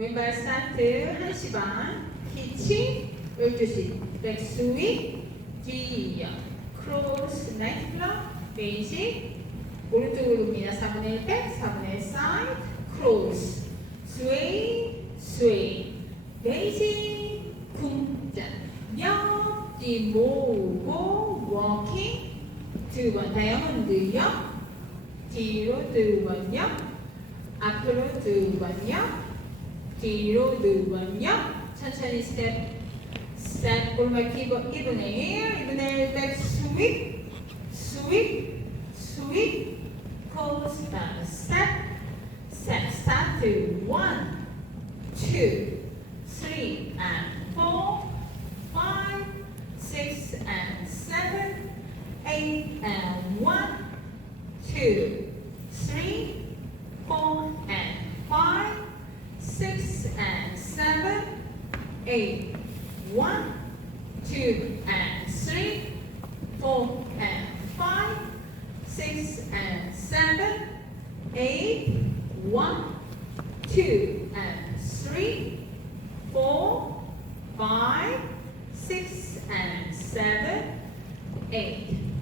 왼발 스타트 1시 반, 키치 12시, 백 스윗, 뒤 크로스, 나이트 블럭, 베이직, 오른쪽으로 옵니다. 4분의 1 백, 4분의 1 사이드, 크로스, 스웨이, 스웨이, 베이직, 쿵짠, 옆, 뒤 모으고, 워킹, 두 번 다이아몬드 옆, 뒤로 두 번 옆, 앞으로 두 번 옆, 뒤로 두 번 옆, 천천히 스텝, 스텝, 오른발 키고 2분의 1, 2분의 1 백 스윗, 스윗, 스윗, 코스 다운, 스텝, 스텝, 스타트, 1, 2, 3, and 4, 5, 6, and 7, 8, and 1, 2, 3, 4, and 5, 6, and 7, 8, 1, 2, and 3, 4, and 5, 6, and 7, 8, 1, 2, and 3, 4, 5, 6, and 7, 8.